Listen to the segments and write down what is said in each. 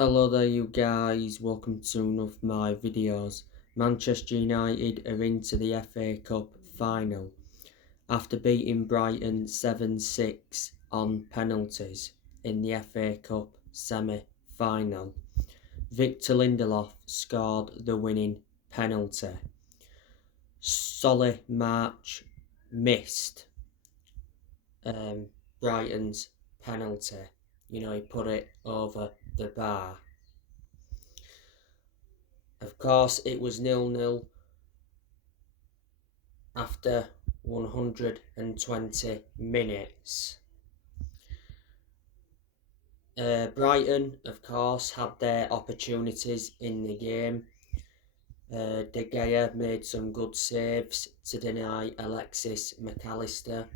Hello there you guys, welcome to one of my videos. Manchester United are into the FA Cup final after beating Brighton 7-6 on penalties in the FA Cup semi-final. Victor Lindelof scored the winning penalty. Solly March missed Brighton's penalty. He put it over the bar. Of course, it was 0-0 after 120 minutes. Brighton, of course, had their opportunities in the game. De Gea made some good saves to deny Alexis McAllister.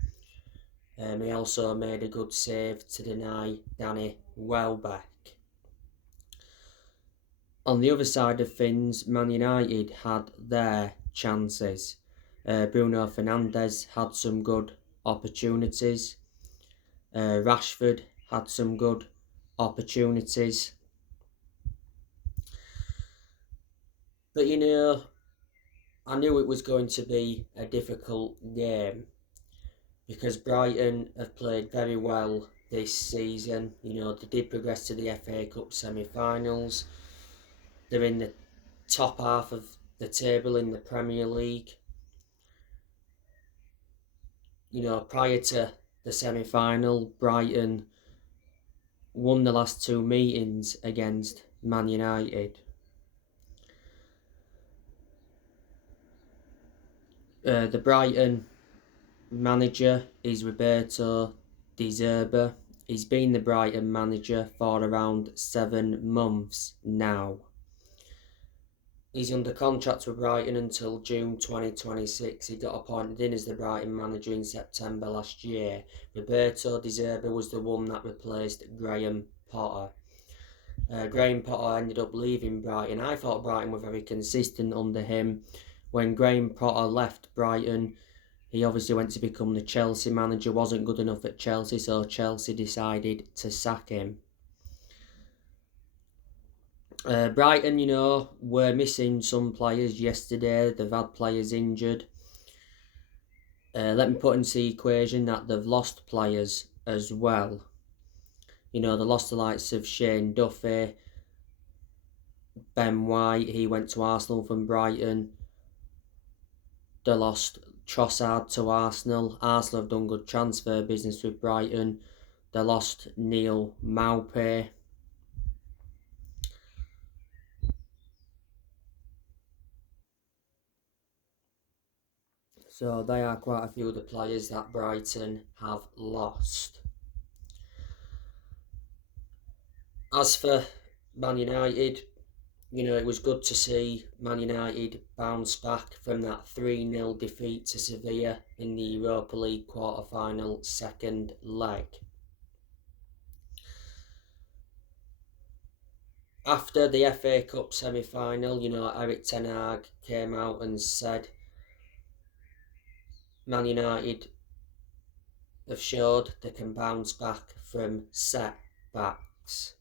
He also made a good save to deny Danny Welbeck. On the other side of things, Man United had their chances. Bruno Fernandes had some good opportunities. Rashford had some good opportunities. But I knew it was going to be a difficult game because Brighton have played very well this season. They did progress to the FA Cup semi-finals. They're in the top half of the table in the Premier League. Prior to the semi-final, Brighton won the last two meetings against Man United. The Brighton manager is Roberto De Zerbi. He's been the Brighton manager for around 7 months now. He's under contract with Brighton until June 2026. He got appointed in as the Brighton manager in September last year. Roberto De Zerbi was the one that replaced Graham Potter. Graham Potter ended up leaving Brighton. I thought Brighton were very consistent under him. When Graham Potter left Brighton, he obviously went to become the Chelsea manager. Wasn't good enough at Chelsea, so Chelsea decided to sack him. Brighton, were missing some players yesterday. They've had players injured. Let me put into the equation that they've lost players as well. They lost the likes of Shane Duffy, Ben White. He went to Arsenal from Brighton. They lost Trossard to Arsenal. Arsenal have done good transfer business with Brighton. They lost Neil Maupay. So they are quite a few of the players that Brighton have lost. As for Man United, it was good to see Man United bounce back from that 3-0 defeat to Sevilla in the Europa League quarter-final second leg. After the FA Cup semi-final, Eric Ten Hag came out and said Man United have showed they can bounce back from setbacks.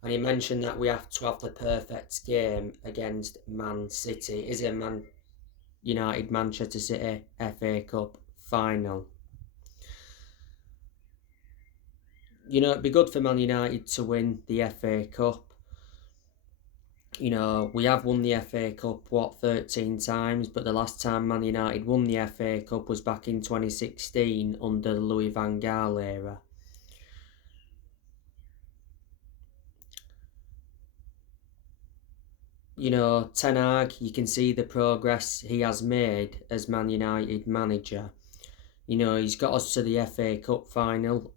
And he mentioned that we have to have the perfect game against Man City. Is it Man United Manchester City FA Cup final? It'd be good for Man United to win the FA Cup. We have won the FA Cup, 13 times, but the last time Man United won the FA Cup was back in 2016 under the Louis van Gaal era. Ten Hag, you can see the progress he has made as Man United manager. He's got us to the FA Cup final.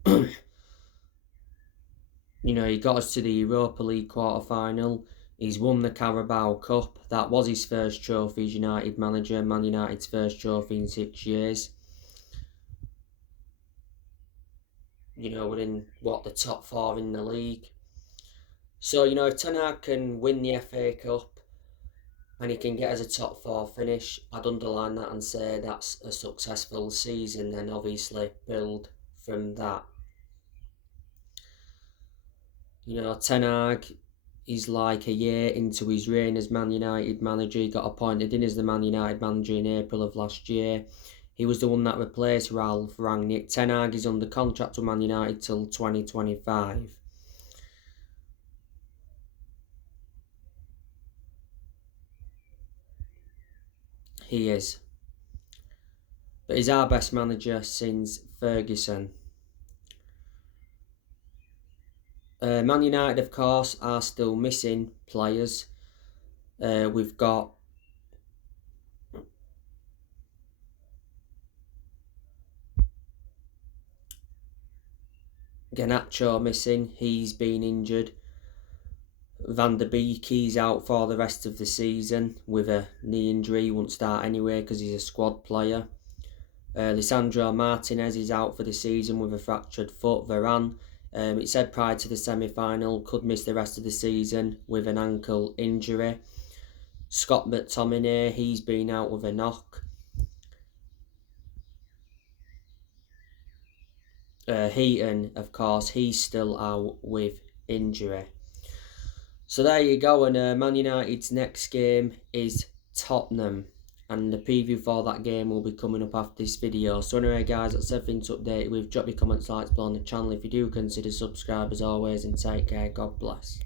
He got us to the Europa League quarter-final. He's won the Carabao Cup. That was his first trophy as United manager. Man United's first trophy in 6 years. We're in, the top 4 in the league. So, if Ten Hag can win the FA Cup and he can get us a top 4 finish, I'd underline that and say that's a successful season, then obviously build from that. You know, Ten Hag is like a year into his reign as Man United manager. He got appointed in as the Man United manager in April of last year. He was the one that replaced Ralph Rangnick. Ten Hag is under contract with Man United till 2025. He is. But he's our best manager since Ferguson. Man United, of course, are still missing players. We've got Garnacho missing. He's been injured. Van der Beek, he's out for the rest of the season with a knee injury. He won't start anyway because he's a squad player. Lisandro Martinez is out for the season with a fractured foot. Varane, it said prior to the semi-final, could miss the rest of the season with an ankle injury. Scott McTominay, he's been out with a knock. Heaton, of course, he's still out with injury. So there you go, and Man United's next game is Tottenham, and the preview for that game will be coming up after this video. So anyway guys, that's everything to update with. Drop your comments, likes below on the channel if you do consider subscribe as always, and take care. God bless.